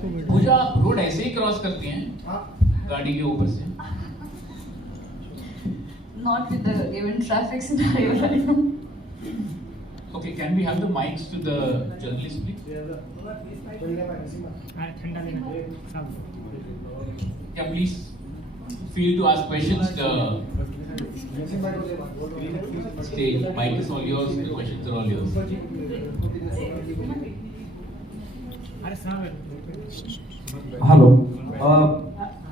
पूजा आप रोड ऐसे ही क्रॉस करती हैं गाड़ी के ऊपर से? Not with the given traffic scenario right now. Okay, can we have the mics to the journalist, please? Yeah, please feel to ask questions. The stage, mic is all yours. The questions are all yours. Hello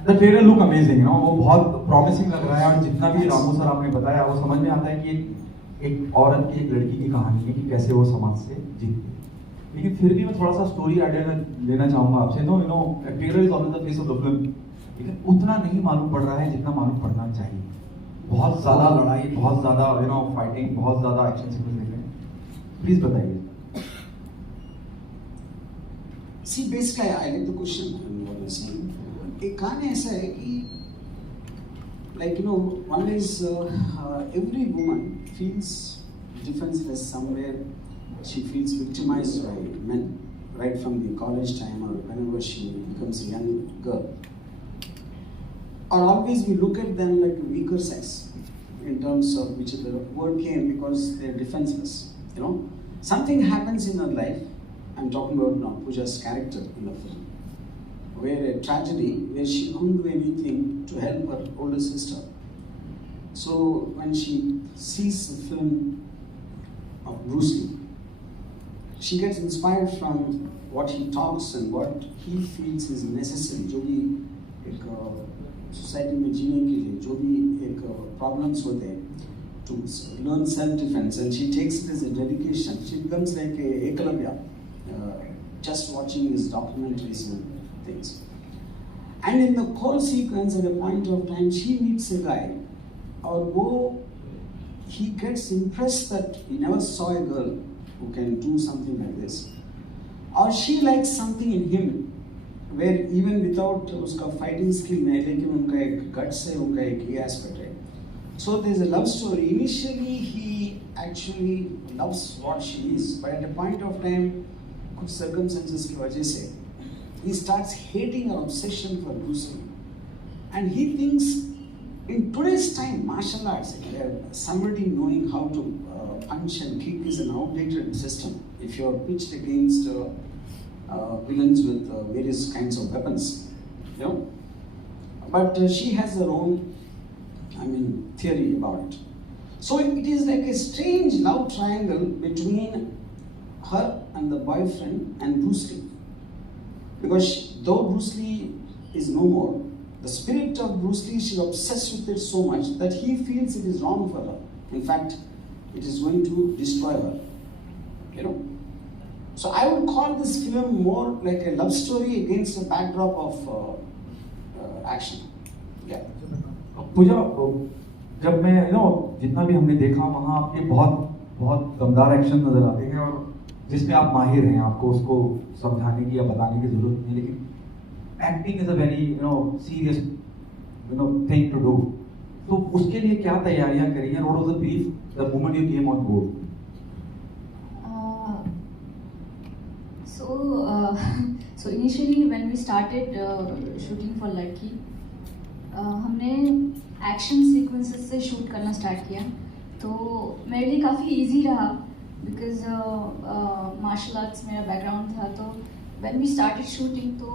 the trailer look amazing, वो बहुत promising लग रहा है। और जितना भी Ramu sir आपने बताया वो समझ में आता है कि एक औरत की, एक लड़की की कहानी है कि कैसे वो समाज से जीतती है। लेकिन फिर भी मैं थोड़ा सा स्टोरी आइडिया लेना चाहूँगा आपसे। Trailer is always the face of the film, लेकिन उतना नहीं मालूम पड़ रहा है जितना मालूम पड़ना चाहिए। बहुत ज़्यादा लड़ाई, बहुत ज़्यादा फाइटिंग, बहुत ज़्यादा एक्शन सीक्वेंस देख रहे हैं। प्लीज़ बताइए। See, basically, I like the question and what you're saying. एक कहानी ऐसा है कि, one is every woman feels defenseless somewhere. She feels victimized by men, right from the college time or whenever she becomes a young girl. Or always we look at them like a weaker sex in terms of which the word came because they're defenseless. Something happens in her life. I'm talking about now Pooja's character in the film, where a tragedy where she couldn't do anything to help her older sister. So when she sees the film of Bruce Lee, she gets inspired from what he talks and what he feels is necessary. जो भी एक society में जीने के लिए जो भी एक problems होते हैं, to learn self-defense, and she takes it as a dedication. She becomes like a Ekalavya. Just watching his documentaries and things. And in the call sequence, at a point of time, she meets a guy, he gets impressed that he never saw a girl who can do something like this. Or she likes something in him, where even without uska fighting skill, लेकिन उनका एक guts है, उनका एक ये aspect है. So there's a love story. Initially, he actually loves what she is, but at a point of time, कुछ circumstances की वजह से he starts hating her obsession for Bruce Lee, and he thinks in today's time martial arts, somebody knowing how to punch and kick is an outdated system. If you're pitched against villains with various kinds of weapons, but she has her own theory about it. So it is like a strange love triangle between her and the boyfriend and Bruce Lee, because though Bruce Lee is no more, the spirit of Bruce Lee, she's obsessed with it so much that he feels it is wrong for her. In fact, it is going to destroy her. So I would call this film more like a love story against a backdrop of action. Yeah. पूजा, जब मैं जितना भी हमने देखा वहाँ आपके बहुत दमदार एक्शन नजर आते हैं, और जिसमें आप माहिर हैं, आपको उसको समझाने की या बताने की जरूरत नहीं, लेकिन acting is a very serious thing to do. तो उसके लिए क्या तैयारियां करी हैं? What was the brief the moment you came on board? So initially when we started shooting for Ladki, हमने एक्शन सीक्वेंसेस से शूट करना स्टार्ट किया। तो मेरे लिए काफ़ी इजी रहा, बिकॉज मार्शल आर्ट्स मेरा बैकग्राउंड था। तो व्हेन वी स्टार्टेड शूटिंग, तो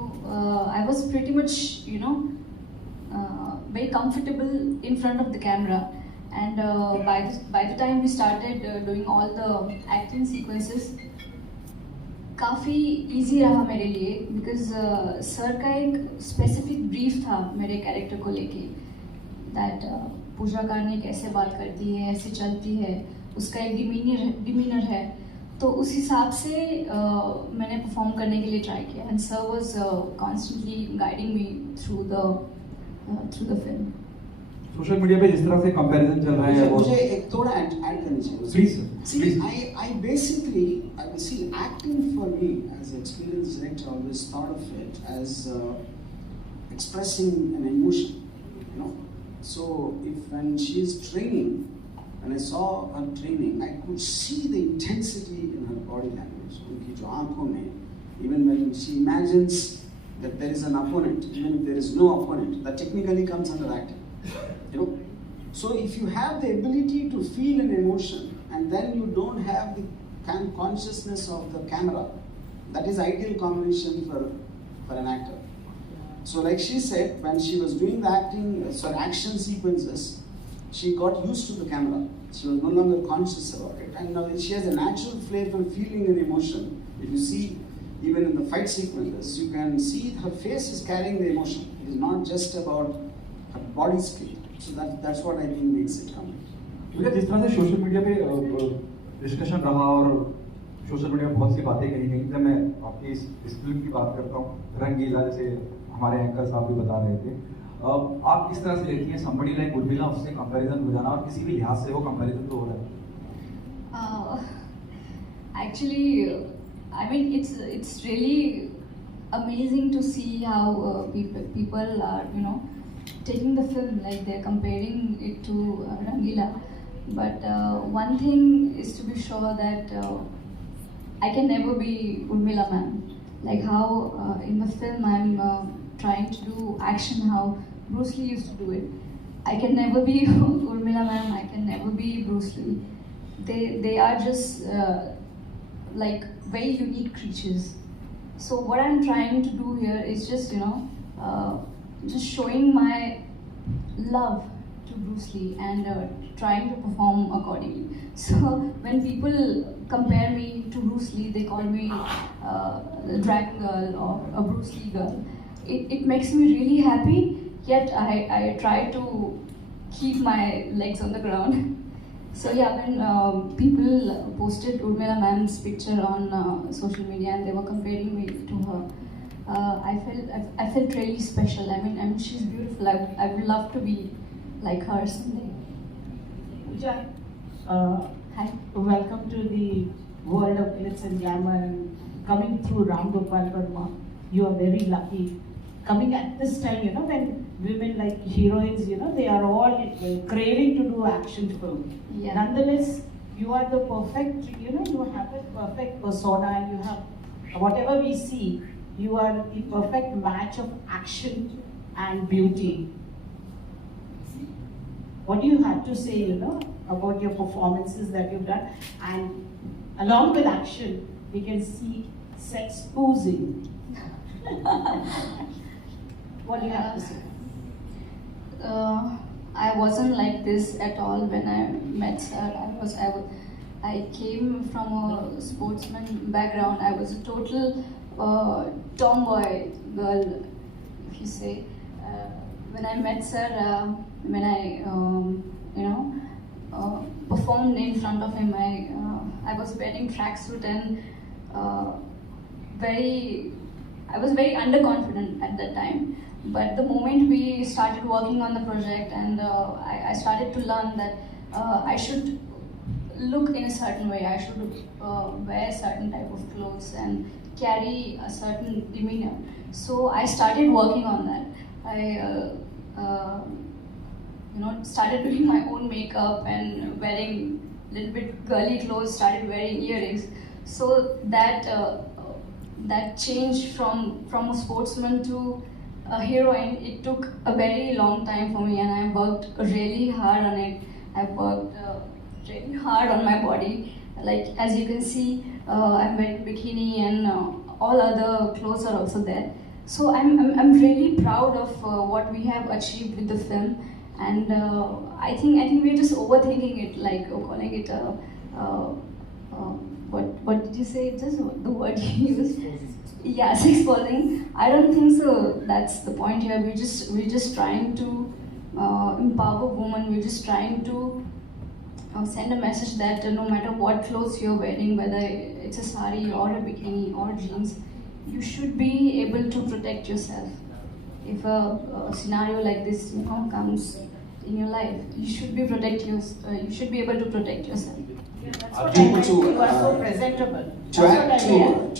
I was pretty much very comfortable in front of the camera, and by the time we started doing all the acting sequences, काफ़ी easy रहा मेरे लिए, because sir का एक स्पेसिफिक ब्रीफ था मेरे character को लेके, दैट पूजा करने कैसे बात करती है, ऐसे चलती है, उसका एक डिमीनर है। तो उस हिसाब से मैंने परफॉर्म करने के लिए ट्राई किया, and sir was constantly guiding me through the film. Social media पे जिस तरह से कंपैरिजन चल रहा है, मुझे एक थोड़ा ऐड करना चाहिए। Please. I basically see acting for me as an experienced director, I always thought of it as expressing an emotion, So when she is training, when I saw her training, I could see the intensity in her body language, उनकी जो आँखों में, even when she imagines that there is an opponent, even if there is no opponent, that technically comes under acting. You know? So if you have the ability to feel an emotion and then you don't have the consciousness of the camera, that is ideal combination for an actor. So like she said, when she was doing the action sequences, she got used to the camera. She was no longer conscious about it. And now she has a natural flair for feeling an emotion. If you see, even in the fight sequences, you can see her face is carrying the emotion. It is not just about her body speed. So that's what I think makes it complete. क्योंकि जिस तरह से social media पे discussion रहा और social media में बहुत सी बातें कही गई, जब मैं आपकी इस फिल्म की बात करता हूँ, रंगीला, जैसे हमारे एंकर साहब भी बता रहे थे, आप किस तरह से लेती हैं somebody like उर्मिला, उससे कंपैरिजन हो जाना, और किसी भी लिहाज से वो कंपैरिजन तो हो रहा है? Actually, I mean, it's really amazing to see how people are, you know, taking the film, like they're comparing it to Rangila. But one thing is to be sure that I can never be Urmila ma'am. Like how in the film I'm trying to do action how Bruce Lee used to do it. I can never be Urmila ma'am, I can never be Bruce Lee. They are just like very unique creatures. So what I'm trying to do here is just, you know, just showing my love to Bruce Lee and trying to perform accordingly. So when people compare me to Bruce Lee, they call me a Dragon Girl or a Bruce Lee girl. It makes me really happy, yet I try to keep my legs on the ground. So yeah, when people posted Urmila ma'am's picture on social media and they were comparing me to her, I felt really special. I mean she's beautiful. I would love to be like her someday. Pooja, Hi. welcome to the world of glitz and glamour, and coming through Ramgopal Varma. You are very lucky. Coming at this time, you know, when women like heroines, you know, they are all craving to do action film. Yeah. Nonetheless, you are the perfect, you know, you have a perfect persona, and you have, whatever we see, you are the perfect match of action and beauty. What do you have to say, you know, about your performances that you've done? And along with action, we can see sex oozing. What do you have to say? I wasn't like this at all when I met her. I came from a sportsman background. I was a total tomboy girl, if you say. When I met her, when I performed in front of him, I was wearing tracksuit and I was very underconfident at that time. But the moment we started working on the project and I started to learn that I should look in a certain way, I should wear a certain type of clothes and carry a certain demeanor. So I started working on that. I started doing my own makeup and wearing a little bit girly clothes, started wearing earrings. So that change from a sportsman to a heroine, it took a very long time for me, and I worked really hard on it. I worked really hard on my body. Like as you can see, I'm wearing bikini and all other clothes are also there. So I'm really proud of what we have achieved with the film, and I think we're just overthinking it, like calling it what did you say? Just the word you used. Yeah, sex posing. I don't think so. That's the point here. We're just trying to empower women. We're just trying to send a message that no matter what clothes you're wearing, whether it's a sari or a bikini or jeans, you should be able to protect yourself. If a scenario like this, comes in your life, you should be you should be able to protect yourself. Yeah, that's what I meant. You are so presentable. To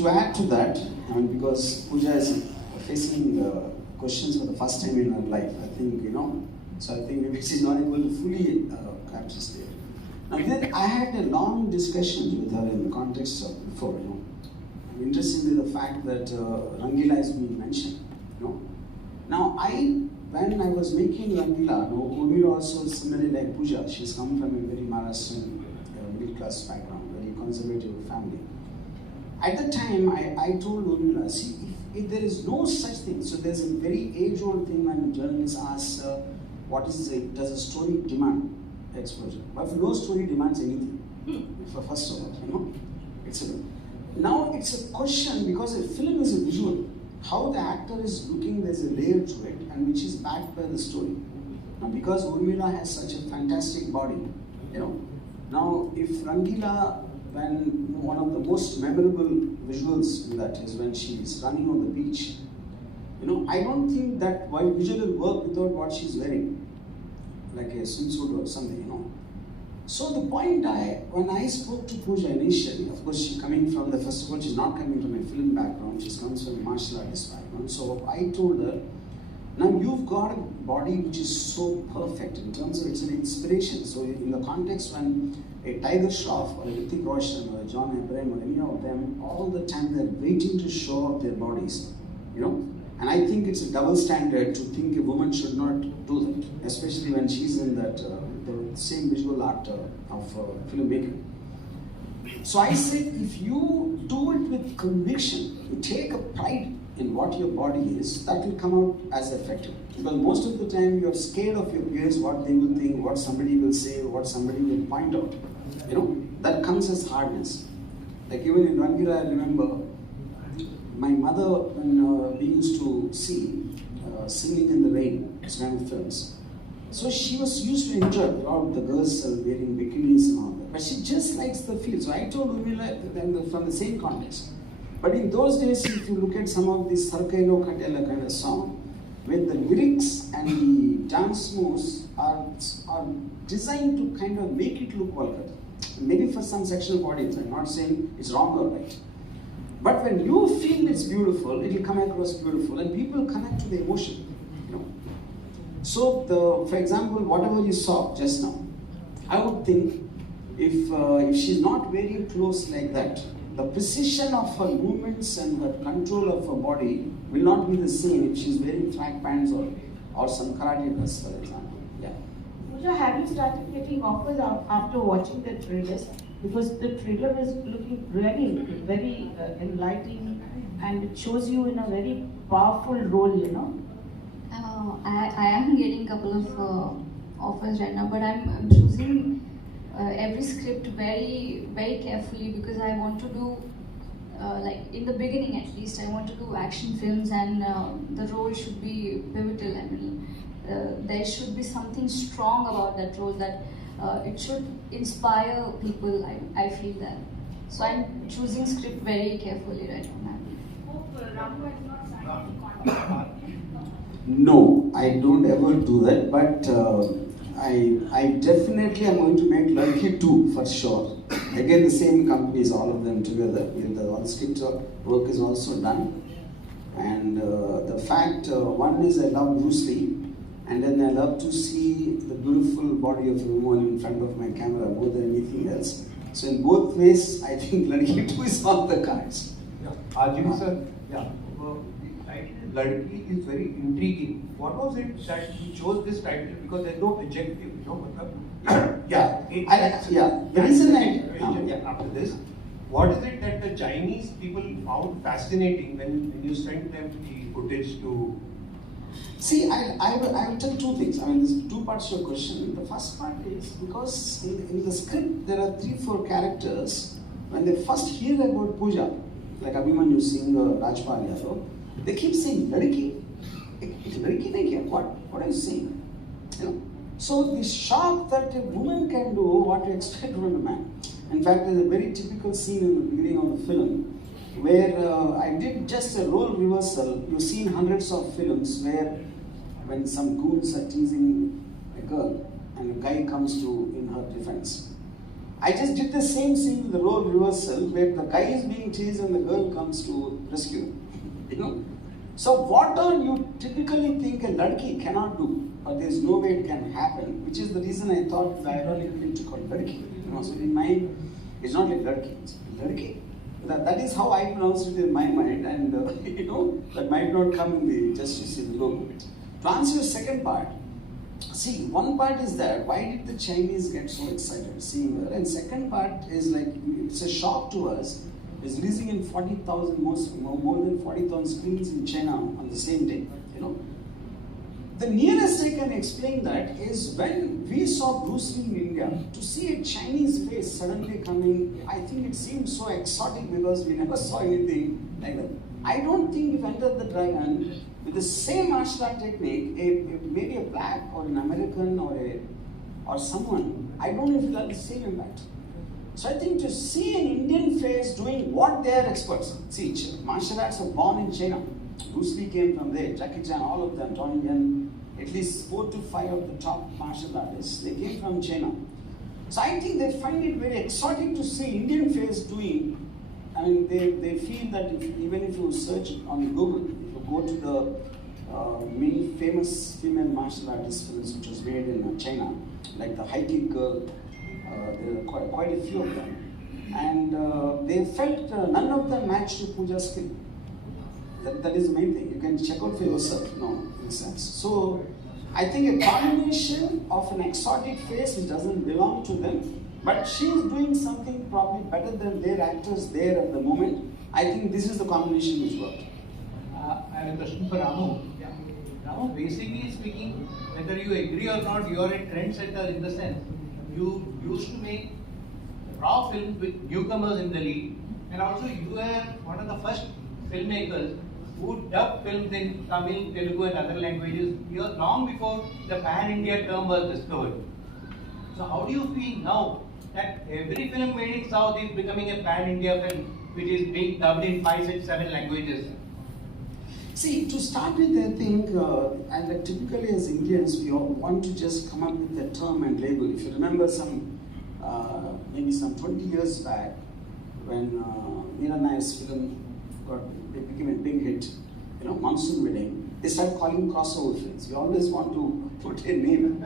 add to that, because Pooja is facing questions for the first time in her life, I think, so I think maybe she's not able to fully capture it. Now, I had a long discussion with her in the context of before, interestingly, the fact that Rangila has been mentioned. You know? Now when I was making Rangila, Urmila also similarly like Pooja, she's come from a very Maharashtrian middle class background, very conservative family. At the time, I told Urmila, see, if there is no such thing, so there's a very age-old thing when journalists ask, does a story demand exposure? But no story demands anything, first of all, you know. Now it's a question, because a film is a visual. How the actor is looking, there's a layer to it, and which is backed by the story. Now, because Urmila has such a fantastic body, you know. Now, if Rangila, when one of the most memorable visuals in that is when she is running on the beach, you know, I don't think that visual will work without what she's wearing, like a swimsuit or something, you know. So the point when I spoke to Pooja initially, of course she's coming from first of all, she's not coming from a film background, she comes from a martial artist background. So I told her, now you've got a body which is so perfect in terms of it's an inspiration. So in the context when a Tiger Shroff or a Hrithik Roshan or a John Abraham or any of them, all the time they're waiting to show off their bodies, you know. And I think it's a double standard to think a woman should not do that, especially when she's in that the same visual art of filmmaking. So I said, if you do it with conviction, you take a pride in what your body is, that will come out as effective. Because most of the time you're scared of your peers, what they will think, what somebody will say, what somebody will point out. You know, that comes as hardness. Like even in Rangila, I remember my mother, when we used to see Singing in the Rain, Islamic films. So she was used to enjoy all the girls wearing bikinis and all that. But she just likes the feel. So I told Urmila from the same context. But in those days, if you look at some of these Sarkaino Katela kind of song, where the lyrics and the dance moves are designed to kind of make it look vulgar. Maybe for some sexual bodies, I'm not saying it's wrong or right. But when you feel it's beautiful, it will come across beautiful and people connect to the emotion, you know. So, for example, whatever you saw just now, I would think if she's not very close like that, the precision of her movements and her control of her body will not be the same if she's wearing track pants or some karate dress, for example. Yeah. Pooja, have you started getting offers after watching the trailers? Because the trailer is looking really very enlightening and it shows you in a very powerful role, you know. I am getting a couple of offers right now, but I'm choosing every script very, very carefully because I want to do, like in the beginning at least, I want to do action films and the role should be pivotal. I mean, there should be something strong about that role that it should inspire people, I feel that. So I'm choosing script very carefully right now. No, I don't ever do that, but I definitely am going to make Ladki 2 for sure. Again, the same companies, all of them together. All the script work is also done. And the fact, one is I love Bruce Lee, and then I love to see the beautiful body of a woman in front of my camera more than anything else. So in both ways, I think Ladki 2 is on the cards. Yeah. RGV sir, yeah. Ladki is very intriguing. What was it that you chose this title? Because there's no objective, you know. The reason after this, what is it that the Chinese people found fascinating when you sent them the footage to? See, I will tell two things. I mean, there's two parts to your question. The first part is because in the script there are 3-4 characters. When they first hear about Pooja, like Abhimanyu Singh or Rajpal Yadav, they keep saying, Ladki? Ladki nahi kiya? What are you saying? You know? So the shock that a woman can do what you expect from a man. In fact, there's a very typical scene in the beginning of the film where I did just a role reversal. You've seen hundreds of films where when some goons are teasing a girl and a guy comes to in her defense. I just did the same scene in the role reversal where the guy is being teased and the girl comes to rescue. You know? So what all you typically think a Ladki cannot do, or there's no way it can happen, which is the reason I thought the ironic thing to call Ladki. You know, so in mind, it's not like Ladki, it's Ladki. That is how I pronounced it in my mind, and that might not come in the just to see the logo. To answer your second part, see, one part is that why did the Chinese get so excited seeing her, and second part is like it's a shock to us. It's releasing in 40,000 more than 40,000 screens in China on the same day. The nearest I can explain that is when we saw Bruce Lee in India, to see a Chinese face suddenly coming, I think it seemed so exotic because we never saw anything like that. I don't think if Enter the Dragon with the same martial art technique, maybe a black or an American or someone, I don't know if it will have the same impact. So I think to see an Indian face doing what they are experts. See, martial arts are born in China. Bruce Lee came from there, Jackie Chan, all of them, Tony Yen, at least 4 to 5 of the top martial artists, they came from China. So I think they find it very exotic to see Indian face doing, I mean, they feel that even if you search on Google, if you go to the many famous female martial artist films which was made in China, like the High Kick Girl, there are quite a few of them. And they felt none of them matched to Pooja's skill. That is the main thing. You can check out for yourself. No, in sense. So I think a combination of an exotic face which doesn't belong to them, but she is doing something probably better than their actors there at the moment. I think this is the combination which worked. I have a question for Ramu. Ramu, basically speaking, whether you agree or not, you are a trendsetter in the sense you used to make raw films with newcomers in the lead, and also you were one of the first filmmakers who dubbed films in Tamil, Telugu and other languages years long before the pan-India term was discovered. So how do you feel now that every film made in South is becoming a pan-India film which is being dubbed in 5, 6, 7 languages? See, to start with, I think, and like typically as Indians, we all want to just come up with a term and label. If you remember maybe some 20 years back, when Meera Nair's film became a big hit, Monsoon Wedding, they started calling crossover films. We always want to put a name,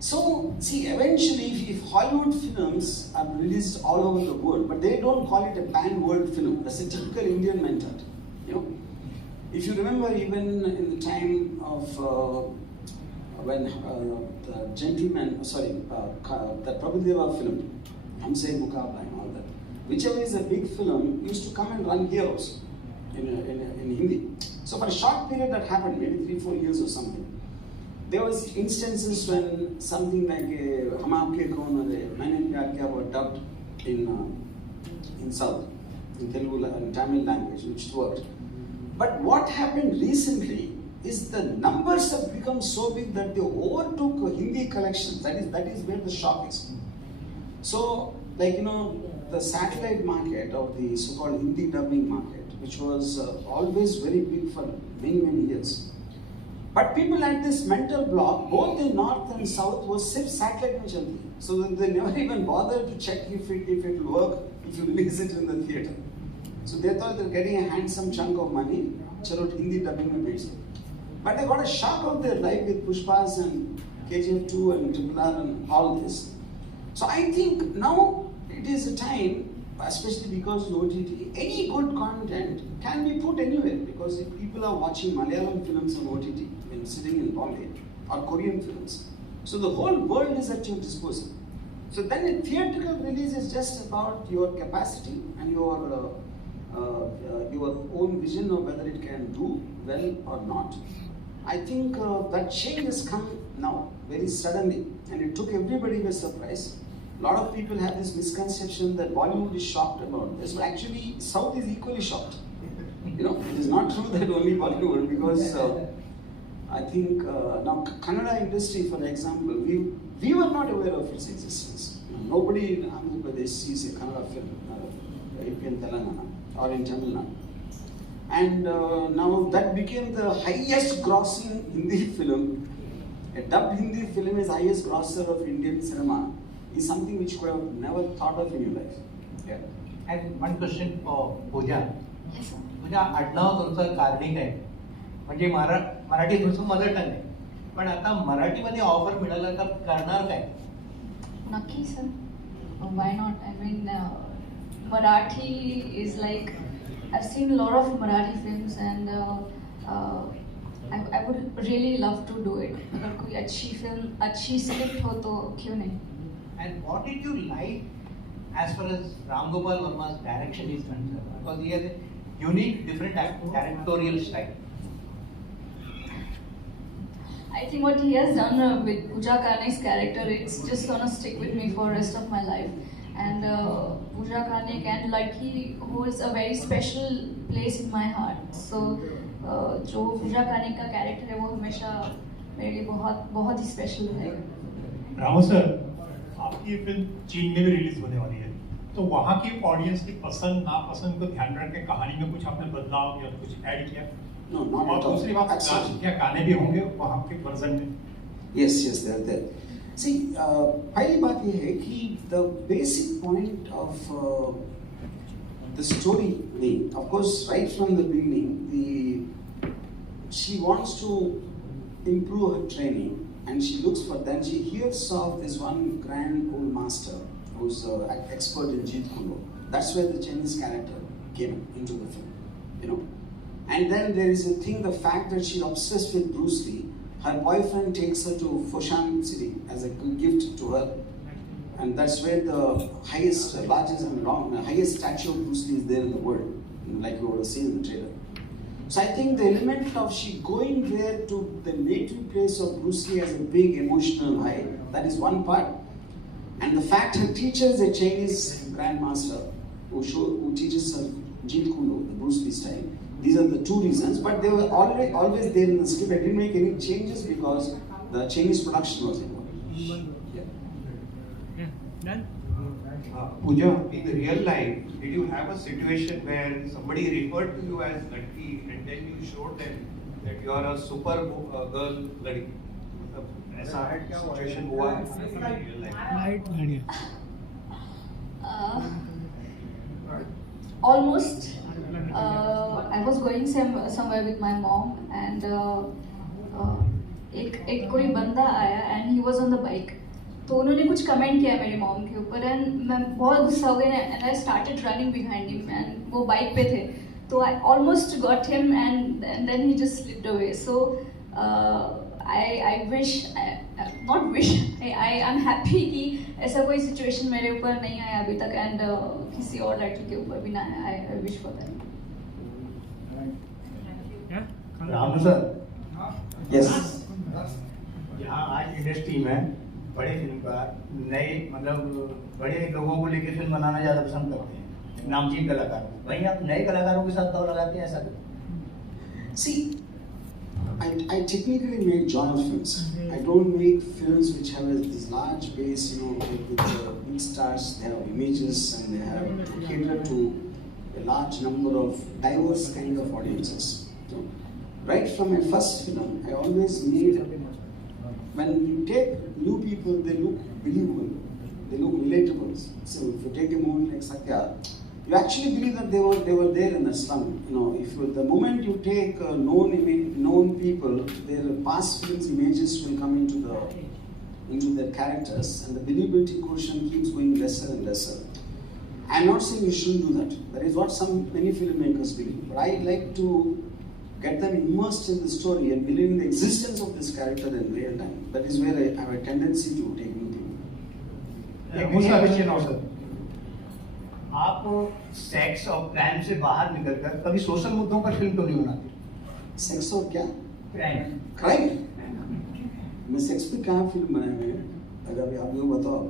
So, see, eventually, if Hollywood films are released all over the world, but they don't call it a pan-world film. That's a typical Indian mentality, If you remember, even in the time of when the gentleman, that Prabhudeva film, Hamse Mukabla and all that, whichever is a big film, used to come and run here also in Hindi. So for a short period that happened, maybe 3-4 years or something. There was instances when something like Hum Aapke Kaun or Maine Pyar Kiya were dubbed in South, in Telugu and Tamil language, which worked. But what happened recently is the numbers have become so big that they overtook Hindi collections. That is where the shock is. So, the satellite market or the so-called Hindi dubbing market, which was always very big for many, many years. But people had this mental block, both in North and South, was sirf satellite mein chalti. So they never even bothered to check if it will work, if you release it in the theatre. So they thought they were getting a handsome chunk of money, chalo Hindi dubbing mein base. But they got a shock of their life with Pushpas and KGF 2 and Triple R and all this. So I think now it is a time, especially because of OTT, any good content can be put anywhere, because if people are watching Malayalam films on OTT when sitting in Bombay, or Korean films, so the whole world is at your disposal. So then a theatrical release is just about your capacity and your own vision of whether it can do well or not. I think that change has come now very suddenly, and it took everybody by surprise. A lot of people have this misconception that Bollywood is shocked about this, but actually South is equally shocked. It is not true that only Bollywood, because I think now Kannada industry, for example, we were not aware of its existence. Nobody in Andhra Pradesh sees a Kannada film, in Telangana or in Tamil Nadu. And now that became the highest grossing Hindi film. A dubbed Hindi film is highest grosser of Indian cinema. Is something which you could have never thought of in your life. Yeah. And one question for Pooja. Yes, sir. Pooja, आडनाव तुमचं कार्णिक आहे, म्हणजे मराठी तुमचं mother tongue आहे, पण आता मराठीमध्ये offer मिळालं तर करणार काय? Naki, sir. Why not? I mean, Marathi is like, I've seen a lot of Marathi films and I would really love to do it. अगर कोई अच्छी film, अच्छी script हो तो क्यों नहीं? And what did you like as far as Ramgopal Varma's direction is concerned? Because he has a unique, different directorial style. I think what he has done with Pooja Kane's character, it's just gonna stick with me for rest of my life. And Pooja Kane and Ladki holds a very special place in my heart. So जो Pooja Kane का character है वो हमेशा मेरे लिए बहुत ही special है. रामो सर, आपकी ये फिल्म चीन में भी रिलीज होने वाली है, तो वहाँ की ऑडियंस की पसंद नापसंद को ध्यान रख के कहानी में कुछ आपने बदलाव या कुछ ऐड किया? No, not और at all. दूसरी बात, क्या गाने भी होंगे वहाँ के वर्जन में? Yes, they are there. See, पहली बात ये है कि the basic point of the story, of course, right from the beginning, she wants to improve her training, and she looks for that. She hears of this one grand old master who's an expert in Jeet Kune Do. That's where the Chinese character came into the film, you know. And then there is a thing, the fact that she's obsessed with Bruce Lee. Her boyfriend takes her to Foshan City as a gift to her, and that's where the highest, largest and highest statue of Bruce Lee is there in the world, like we would have seen in the trailer. So I think the element of she going there to the native place of Bruce Lee has a big emotional high. That is one part, and the fact her teacher is a Chinese grandmaster who teaches her Jeet Kune Do, the Bruce Lee style. These are the two reasons, but they were always there in the script. I didn't make any changes because the Chinese production was involved. Pooja, in the real life, did you have a situation where somebody referred to you as Ladki and then you showed them that you are a super girl Ladki? ऐसा situation हुआ है in real life? Almost. I was going somewhere with my mom and एक कोई बंदा आया and he was on the bike. तो उन्होंने कुछ कमेंट किया मेरी मॉम के ऊपर and मैं बहुत गुस्सा हो गई and I started running behind him and वो बाइक पे थे. तो I almost got him and then he just slipped away. So I wish, not wish, I am happy कि ऐसा कोई situation मेरे ऊपर नहीं आया अभी तक and किसी और लड़की के ऊपर भी ना आया. I wish for that. Ramu sir, Yes. यहाँ आज इंडस्ट्री में बड़े फिल्मकार नए मतलब बड़े लोगों को लेकर फिल्म बनाना ज़्यादा पसंद करते हैं, नामचीन कलाकार. वहीं आप नए कलाकारों के साथ दौड़ लगाते हैं, ऐसा क्यों? See, I technically make genre films. I don't make films which have this large base, you know, with big stars. They have images and they have to cater to a large number of diverse kind of audiences. So, right from my first film, I always made, when you take new people, they look believable, they look relatable. So if you take a movie like Satya, you actually believe that they were there in the slum. You know, if the moment you take known people, their past films images will come into their characters, and the believability quotient keeps going lesser and lesser. I'm not saying you shouldn't do that. That is what many filmmakers believe. But I like to get them immersed in the story and believe in the existence of this character in real time. That is where I have a tendency to take new people. एक दूसरा question और sir, आप sex और crime से बाहर निकलकर कभी social मुद्दों पर फिल्म तो नहीं बनाते? सेक्स और क्या? क्राइम. मैं सेक्स पे कहाँ फिल्म बनाए हुए हैं? अगर आप लोग बताओ आप.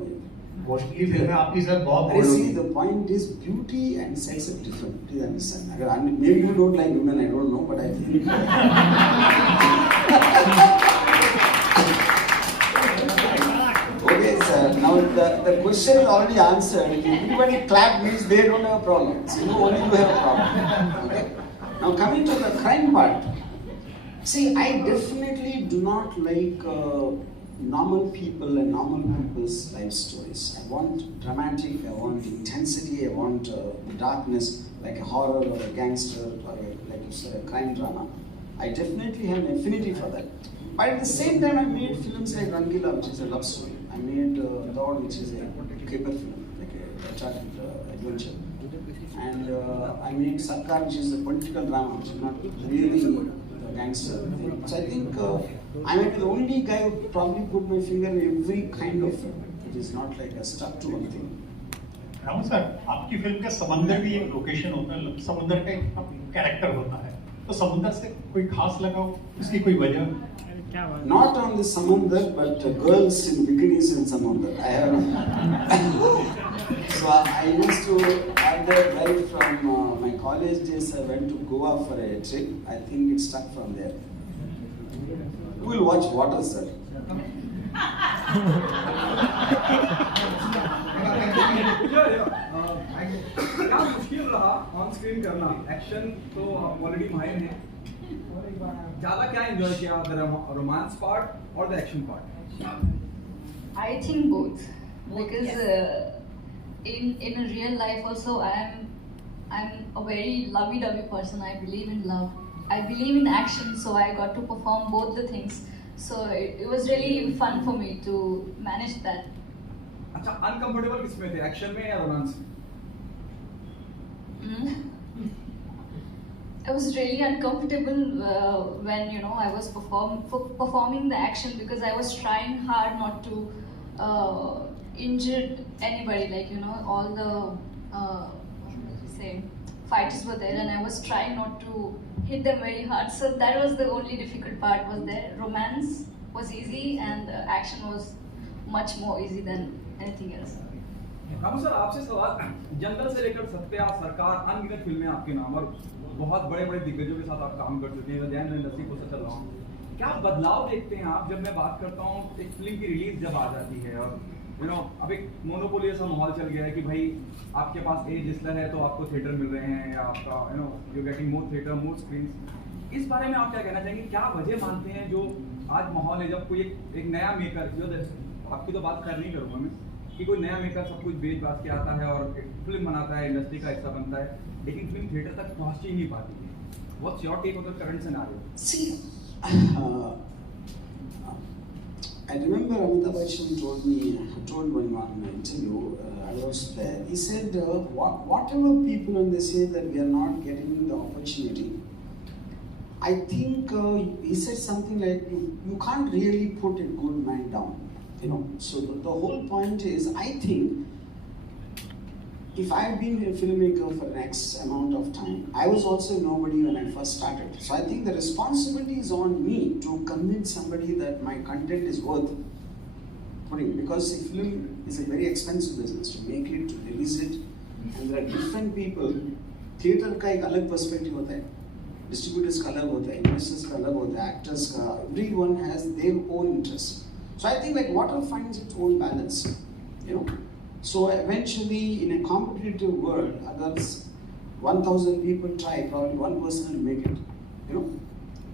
मोस्टली फिल्में आपकी सर बहुत I see, the point is beauty and sex are different. Please understand. Maybe you don't like women, I don't know, but I think. Okay, sir. Now the question is already answered. If everybody clap means they don't have a problem. So only you have a problem. Okay. Now coming to the crime part. See, I definitely do not like normal people and normal people's life stories. I want dramatic, I want intensity, I want darkness, like a horror or a gangster or like you said, a crime drama. I definitely have an affinity for that. But at the same time, I made films like Rangila, which is a love story. I made Dawn, which is a caper film, like a tragic adventure. And I made Sarkar, which is a political drama, which is not really the gangster thing. So I think I might be the only guy who probably put my finger in every kind of film. It is not like a stuck to one thing. Ramu sir, आपकी film का समंदर भी एक location होता है, समंदर का एक कैरेक्टर होता है, तो समंदर से कोई खास लगाव, उसकी कोई वजह? Not on the Samandar, but girls in bikinis in Samandar. I have. So I used to either drive from my college days. I went to Goa for a trip. I think it stuck from there. Who will watch water, sir? क्या मुश्किल रहा on screen करना action तो already माहिर हैं ज्यादा क्या enjoy किया द रोमांस पार्ट और the action part I think both because in a real life also I'm a very lovey-dovey person. I believe in love. I believe in action, so I got to perform both the things. So it was really fun for me to manage that. अच्छा uncomfortable किसमें थे action में या romance I was really uncomfortable when I was performing the action because I was trying hard not to injure anybody. Like all the fighters were there, and I was trying not to hit them very hard. So that was the only difficult part. Was there romance was easy, and action was much more easy than anything else. Ramu sir आपसे सवाल जंगल से लेकर सत्या सरकार अनगिनत फिल्में आपके नाम और बहुत बड़े बड़े दिग्गजों के साथ आप काम कर चुके हैं जैन इंडस्ट्री को चल रहा हूँ क्या बदलाव देखते हैं आप जब मैं बात करता हूँ एक फिल्म की रिलीज जब आ जाती है और अब एक मोनोपोली ऐसा माहौल चल गया है कि भाई आपके पास ए जिसला है तो आपको थिएटर मिल रहे हैं या आपका you getting more theatre more screen इस बारे में आप क्या कहना चाहेंगे क्या वजह मानते हैं जो आज माहौल है जब कोई एक नया मेकर जो आपकी तो बात कर नहीं करूँगा मैं कि कोई नया मेकर सब कुछ बेच बाज के आता है और एक फिल्म बनाता है इंडस्ट्री का हिस्सा बनता है लेकिन फिल्म थिएटर तक पहुंच ही नहीं पाती है what's your take on the current scenario See, I remember Amitabh Bachchan told me one interview, I was there, he said, whatever people when they say that we are not getting the opportunity, I think he said something like, you can't really put a good man down. So the whole point is, I think, if I've been a filmmaker for X amount of time, I was also nobody when I first started. So I think the responsibility is on me to convince somebody that my content is worth putting. Because film is a very expensive business to make it, to release it, and there are different people. Theater का एक अलग perspective होता है, distributors का अलग होता है, investors का अलग होता है, actors का, everyone has their own interests. So I think like water finds its own balance, So eventually, in a competitive world, agar 1,000 people try, probably one person will make it,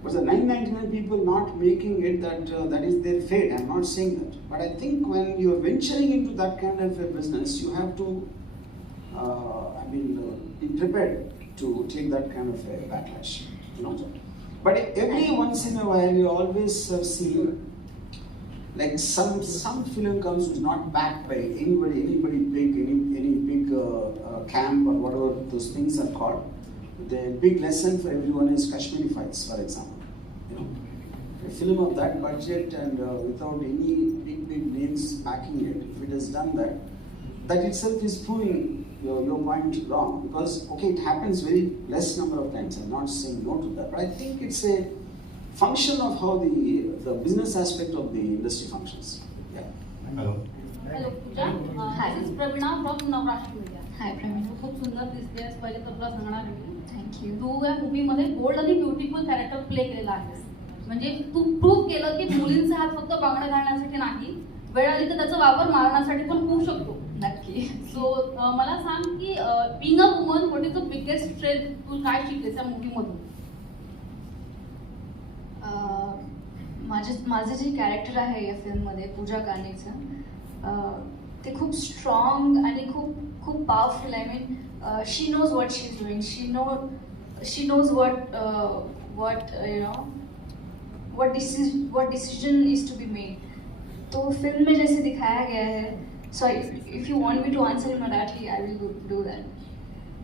But the 999 people not making it, that is their fate. I'm not saying that, but I think when you are venturing into that kind of a business, you have to, be prepared to take that kind of a backlash, But every once in a while, you always see. Like some film comes which is not backed by anybody big, any big camp or whatever those things are called. The big lesson for everyone is Kashmiri Fights, for example. A film of that budget and without any big names backing it, if it has done that itself is proving your point wrong. Because okay, it happens very less number of times. I'm not saying no to that, but I think it's a function of how the business aspect of the industry functions. Yeah. Hello. Hello, Pooja. This is Pravina from Navratri Media. Hi, Pramina. खूप सुंदर दिसतेस पहिले तर तुला सांगणार आहे Thank you. तू या मूवीमध्ये bold आणि ब्युटिफुल कॅरेक्टर प्ले केलेला आहेस म्हणजे तू प्रूव्ह केलं की मुलींचा हात फक्त बांगड्या घालण्यासाठी नाही वेळ आली तर त्याचा वापर मारण्यासाठी पण होऊ शकतो नक्की. सो मला सांग की being a woman what is the biggest strength तू काय शिकलेस या मूवीमधून माझं जे कॅरेक्टर आहे या फिल्ममध्ये पूजा कानेचं ते खूप स्ट्रॉंग आणि खूप पॉवरफुल आहे mean she knows what she is doing she knows what decision is to be made. तो फिल्म में जैसे दिखाया गया है, so if you want me to answer in Marathi, I will do that.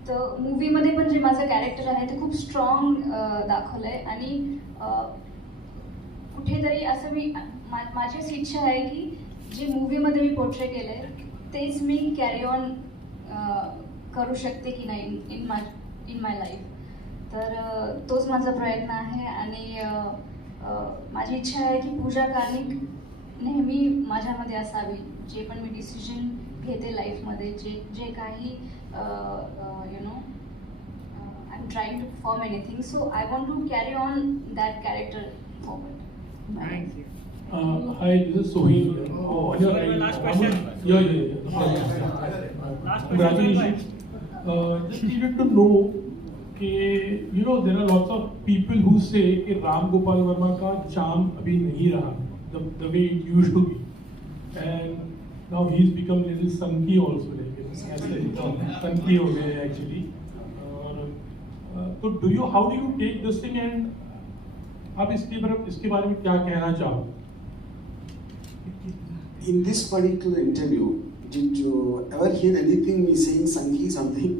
तर मूवीमध्ये पण जे माझं कॅरेक्टर आहे ते खूप स्ट्रॉंग दाखवलं आहे आणि कुठेतरी असं माझी अशी इच्छा आहे की जे मूवीमध्ये मी पोर्ट्रे केलं आहे तेच मी कॅरी ऑन करू शकते की नाही इन माय लाईफ. तर तोच माझा प्रयत्न आहे आणि माझी इच्छा आहे की पूजा कार्णिक नेहमी माझ्यामध्ये असावी. जे पण मी डिसिजन घेते लाईफमध्ये जे काही I am trying to perform anything so I want to carry on that character forward. Hi, this is Sohail. On your right. Last question. Yeah. Congratulations. Just needed to know that there are lots of people who say that Ramgopal Varma ka charm abhi nahi raha, the way it used to be, and now he's become a little sunky also, like sunky ho gaya actually. So how do you take this thing and आप इसके बारे में क्या कहना चाहो? In this particular interview, did you ever hear anything me saying Sangi something?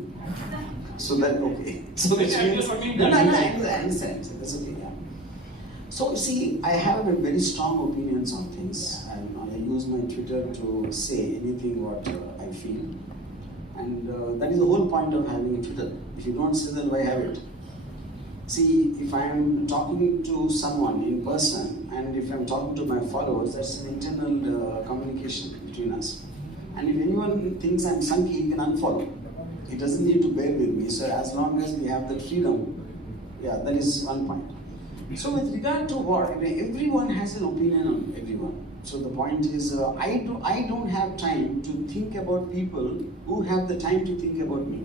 So that okay. So which means no, I understand. So that's okay. Yeah. So see, I have a very strong opinions on things, and I use my Twitter to say anything what I feel, and that is the whole point of having a Twitter. If you don't say that, why have it? See, if I am talking to someone in person and if I am talking to my followers, that's an internal communication between us. And if anyone thinks I'm sunky, he can unfollow. He doesn't need to bear with me. So as long as we have that freedom, yeah, that is one point. So with regard to what, everyone has an opinion on everyone. So the point is, I don't have time to think about people who have the time to think about me.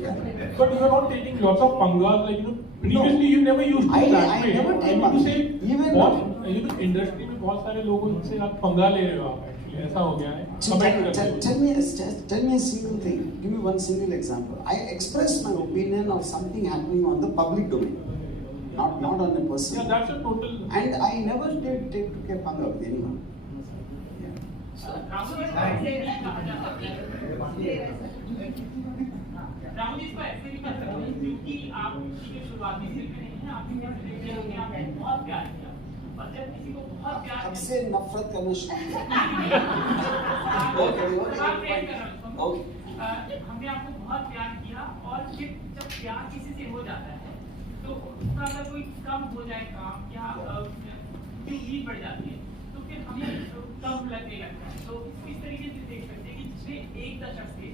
Yeah. But you are not taking lots of pangas, like previously no. You never used to I way. never take to say even industry में बहुत सारे लोगों से आप पंगा ले रहे हो आप actually ऐसा हो गया है. Tell me a single thing. Give me one single example. I express my opinion of something happening on the public domain, not on a person. Yeah, that's a total. And I never did take a panga with anyone. Rahul इसको ऐसे भी कर सकते हैं क्योंकि आपकी शुरुआती film में नहीं है आपने देखते होंगे आपने बहुत प्यार किया और जब किसी को बहुत प्यार हमसे नफरत करना शुरू हमने आपको बहुत प्यार किया और फिर जब प्यार किसी से हो जाता है तो उसका अगर कोई कम हो जाए काम या उम्मीद बढ़ जाती है तो फिर हमें कम लगने लगता है. तो इस तरीके से देख सकते हैं कि पिछले एक दशक से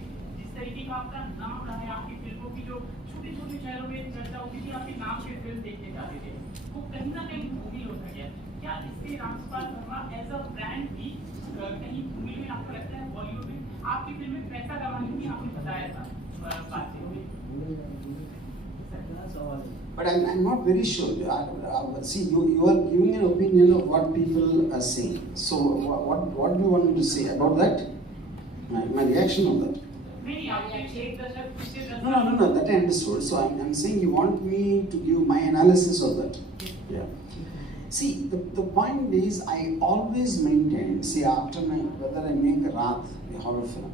तरीके का आपका नाम रहा है, आपकी फिल्मों की जो छोटे छोटे शहरों में चर्चा होती थी, आपके नाम के फिल्म देखने जाते थे, वो कहीं ना कहीं भूमिल होता गया. क्या इससे Ramgopal Varma as a brand भी कहीं भूमिल में आपको लगता है? बॉलीवुड में आपकी फिल्म में पैसा कमाने की आपने बताया था बातचीत में. But I'm not very sure. See, you are giving an opinion of what people are saying. So what do you want me to say about that? My reaction on that. No, that I understood. So I'm saying you want me to give my analysis of that. Yeah. See, the point is I always maintain, see, after whether I make Raat, a horror film,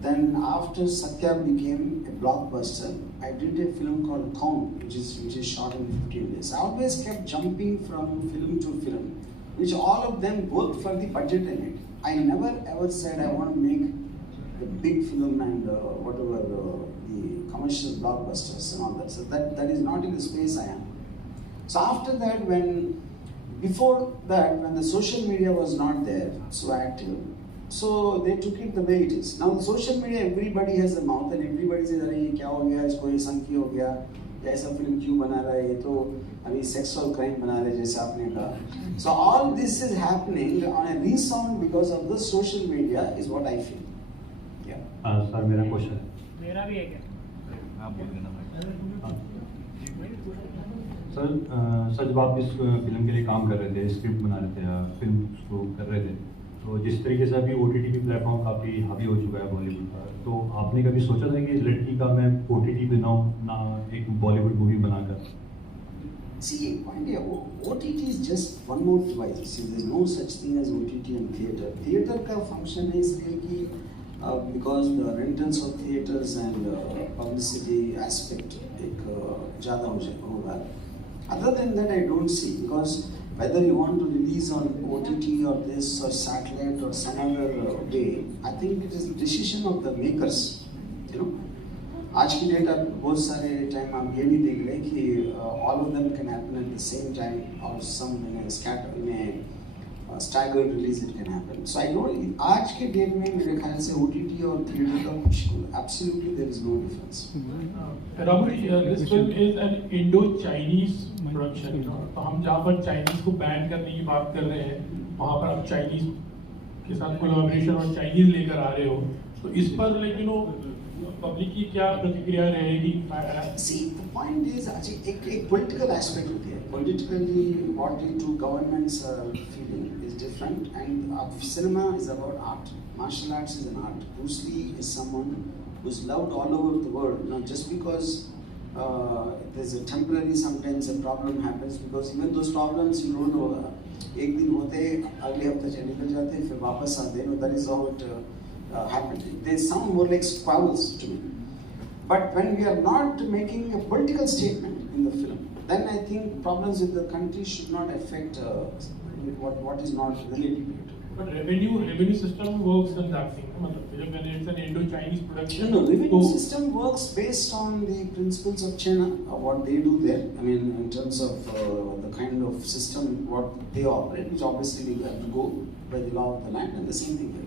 then after Satya became a blockbuster, I did a film called Kaun, which is shot in 15 days. I always kept jumping from film to film, which all of them worked for the budget in it. I never ever said I want to make a big film and whatever the commercial blockbusters and all that. So that is not in the space I am. So after that, before that, when the social media was not there, so active, so they took it the way it is. Now the social media, everybody has a mouth and everybody says, "अरे ये क्या हो गया? इसको ये संकी हो गया? ऐसा फिल्म क्यों बना रहा है? ये तो अभी सेक्स और क्राइम बना रहे जैसे आपने कहा." So all this is happening on a resound because of the social media is what I feel. Sir मेरा क्वेश्चन है. मेरा भी है. सर जब आप इस फिल्म के लिए काम कर रहे थे, स्क्रिप्ट बना रहे थे या फिल्म को कर रहे थे, तो जिस तरीके से अभी OTT प्लेटफॉर्म काफ़ी हावी हो चुका है बॉलीवुड का, तो आपने कभी सोचा था कि लड़की का मैं OTT बनाऊँ ना एक बॉलीवुड मूवी बनाकर? See, OTT is just one more device. See, there is no such thing as OTT and theatre. Theatre का function है इसलिए कि because the rentals of theaters and publicity aspect एक ज़्यादा हो जाए होगा. Other than that, I don't see, because whether you want to release on OTT or this or satellite or some other way, I think it is the decision of the makers. You know, आज की date आप बहुत सारे time आप ये भी देख लें कि all of them can happen at the same time, or some in a staggered release it can happen. So I don't, आज के डेट में मेरे ख्याल से OTT और theater का कुछ absolutely there is no difference. Ramu, this film is an Indo-Chinese production. तो हम जहाँ पर Chinese को बैन करने की बात कर रहे हैं, वहाँ पर आप Chinese के साथ कोलैबोरेशन और Chinese लेकर आ रहे हो, तो इस पर पब्लिक की क्या प्रतिक्रिया रहेगी? See, the point is, एक political aspect होती है. Politically, what the two governments are feeling is different, and cinema is about art. Martial arts is an art. Bruce Lee is someone who's loved all over the world. Not just because there's a temporary, sometimes a problem happens, because even those problems you don't know. एक दिन होते, अगले हफ्ते निकल जाते, फिर वापस आते. That is how it happened. They sound more like squabbles to me. But when we are not making a political statement in the film, then I think problems with the country should not affect what is not related to it. But revenue system works in that thing. When it's an Indo-Chinese production. No, revenue system works based on the principles of China, what they do there. I mean, in terms of the kind of system what they operate, which obviously we have to go by the law of the land, and the same thing here.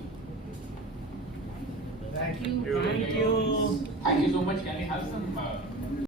Thank you. Thank you so much. Can we have some